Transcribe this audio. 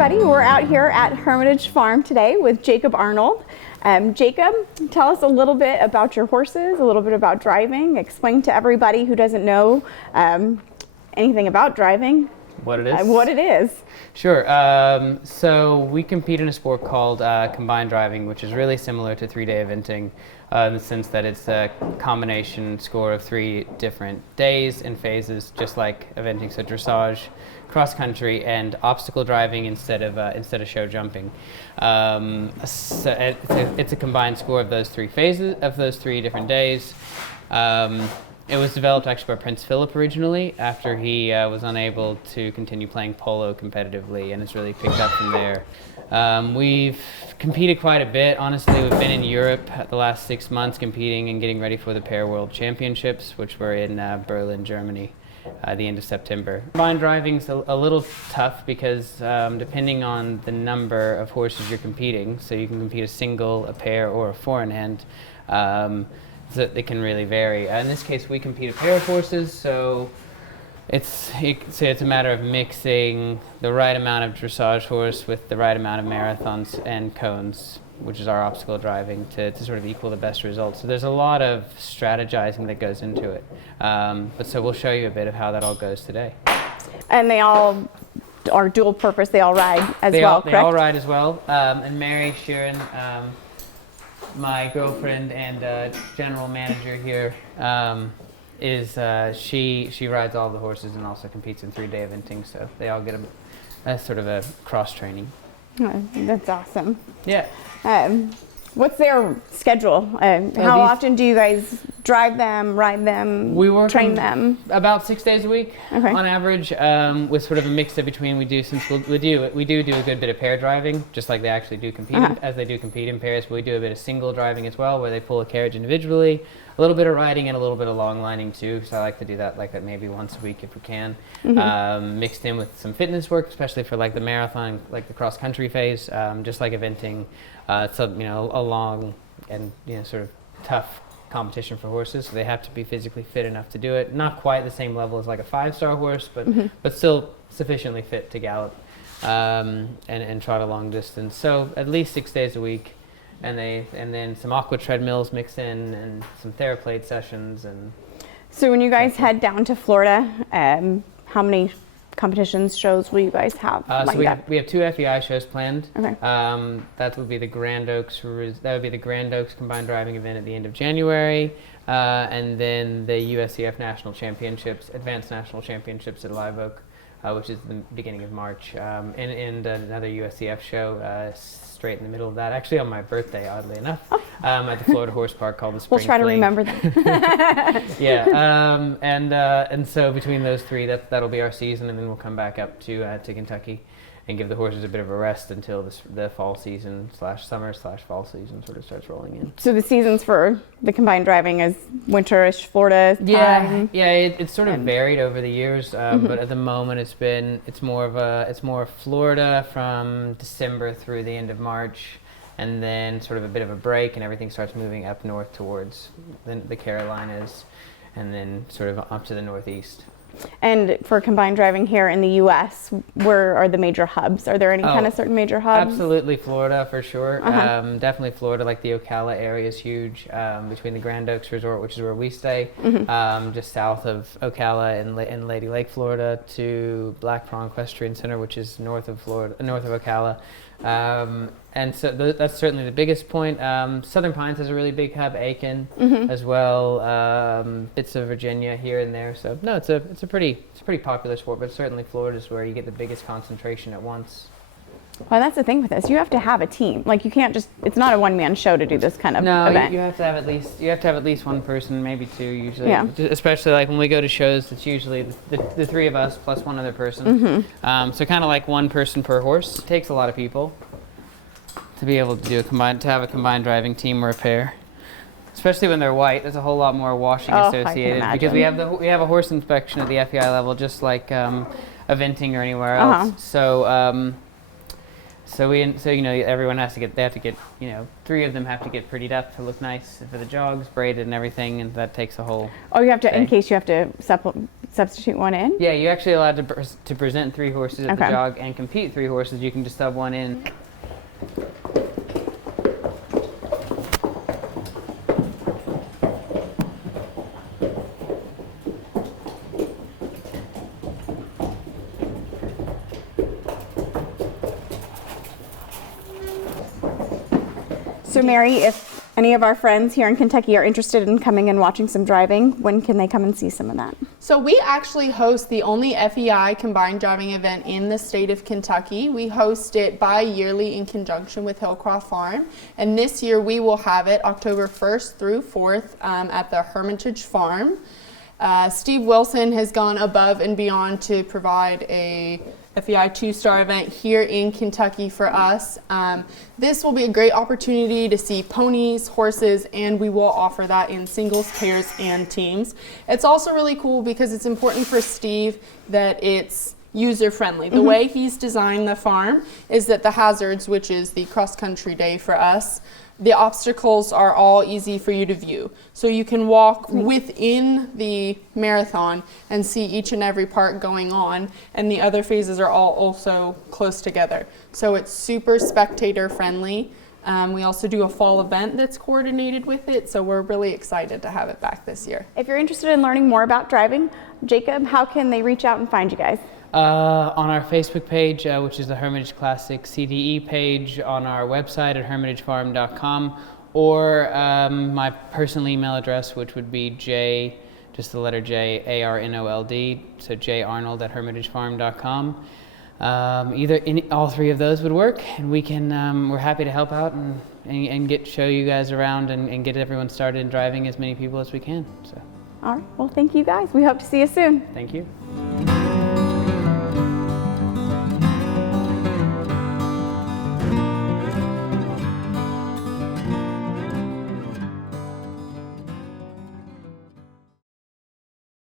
everybody. We're out here at Hermitage Farm today with Jacob Arnold. Jacob, tell us a little bit about your horses, a little bit about driving. Explain to everybody who doesn't know anything about driving what it is. What it is. Sure. So we compete in a sport called combined driving, which is really similar to three-day eventing in the sense that it's a combination score of 3 different days and phases, just like eventing. So dressage, cross country, and obstacle driving instead of show jumping. So it's a combined score of those 3 phases, of those 3 different days. It was developed actually by Prince Philip originally after he was unable to continue playing polo competitively, and it's really picked up from there. We've competed quite a bit. Honestly, we've been in Europe the last 6 months competing and getting ready for the Pair World Championships, which were in Berlin, Germany, at the end of September. Combined driving's a little tough because depending on the number of horses you're competing, so you can compete a single, a pair, or a 4-in-hand, so it can really vary. In this case, we compete a pair of horses, so it's a matter of mixing the right amount of dressage horse with the right amount of marathons and cones, which is our obstacle driving, to sort of equal the best results. So there's a lot of strategizing that goes into it. But so we'll show you a bit of how that all goes today. And they all are dual purpose, they all ride as well, correct? They all ride as well. And Mary Sheeran, my girlfriend and general manager here, she rides all the horses and also competes in 3-day eventing, so they all get a sort of a cross training. Oh, that's awesome. Yeah. What's their schedule? How often do you guys drive them, ride them, train them? About 6 days a week, okay, on average, with sort of a mix of between. We do a good bit of pair driving, just like they actually do compete as they do compete in pairs. But we do a bit of single driving as well, where they pull a carriage individually. A little bit of riding and a little bit of long lining too, because I like to do that maybe once a week if we can. Mixed in with some fitness work, especially for like the marathon, like the cross country phase, just like eventing. It's a long and sort of tough competition for horses, so they have to be physically fit enough to do it. Not quite the same level as like a 5-star horse, but still sufficiently fit to gallop and trot a long distance. So at least 6 days a week. And then some aqua treadmills mix in and some TheraPlate sessions. And so when you guys head down to Florida, how many competitions, shows will you guys have? So we have 2 FEI shows planned. Okay. That would be the Grand Oaks combined driving event at the end of January, and then the USCF National Championships, Advanced National Championships at Live Oak, which is the beginning of March, and another USCF show straight in the middle of that, actually on my birthday, oddly enough, at the Florida Horse Park called the Spring We'll try to remember that. Yeah, and so between those 3, that'll be our season, and then we'll come back up to Kentucky and give the horses a bit of a rest until the fall season /summer/fall season sort of starts rolling in. So the seasons for the combined driving is winterish Florida time? Yeah, it's sort of varied over the years, but at the moment it's more Florida from December through the end of March, and then sort of a bit of a break, and everything starts moving up north towards the Carolinas, and then sort of up to the Northeast. And for combined driving here in the U.S., where are the major hubs? Are there any kind of certain major hubs? Absolutely, Florida for sure. Definitely Florida, like the Ocala area is huge, between the Grand Oaks Resort, which is where we stay, just south of Ocala in Lady Lake, Florida, to Black Prong Equestrian Center, which is north of Ocala. And so that's certainly the biggest point. Southern Pines has a really big hub, Aiken as well, bits of Virginia here and there. So no, it's a pretty popular sport, but certainly Florida is where you get the biggest concentration at once. Well, that's the thing with this. You have to have a team. Like you can't it's not a one-man show to do this kind of event. You have to have at least one person, maybe 2 usually. Yeah. Especially like when we go to shows, it's usually the 3 of us plus one other person. So kind of like one person per horse. It takes a lot of people to be able to have a combined driving team or a pair. Especially when they're white, there's a whole lot more washing associated, because we have a horse inspection at the FEI level, just like eventing or anywhere else. So everyone has to get 3 of them have to get prettied up to look nice for the jogs, braided and everything, and that takes a whole. Oh, you have to, in case you have to substitute one in? Yeah, you're actually allowed to present 3 horses at the Okay. jog and compete 3 horses. You can just sub one in. So Mary, if any of our friends here in Kentucky are interested in coming and watching some driving, when can they come and see some of that? So we actually host the only FEI combined driving event in the state of Kentucky. We host it bi-yearly in conjunction with Hillcroft Farm. And this year we will have it October 1st through 4th at the Hermitage Farm. Steve Wilson has gone above and beyond to provide a FEI 2-star event here in Kentucky for us. This will be a great opportunity to see ponies, horses, and we will offer that in singles, pairs, and teams. It's also really cool because it's important for Steve that it's user-friendly. The way he's designed the farm is that the hazards, which is the cross-country day for us, the obstacles are all easy for you to view. So you can walk within the marathon and see each and every part going on, and the other phases are all also close together. So it's super spectator friendly. We also do a fall event that's coordinated with it, so we're really excited to have it back this year. If you're interested in learning more about driving, Jacob, how can they reach out and find you guys? On our Facebook page, which is the Hermitage Classic CDE page, on our website at hermitagefarm.com, or my personal email address, which would be just the letter J, ARNOLD, so jarnold@hermitagefarm.com. All 3 of those would work, and we're happy to help out and show you guys around and get everyone started in driving, as many people as we can. So, All right, well, thank you guys. We hope to see you soon. thank you.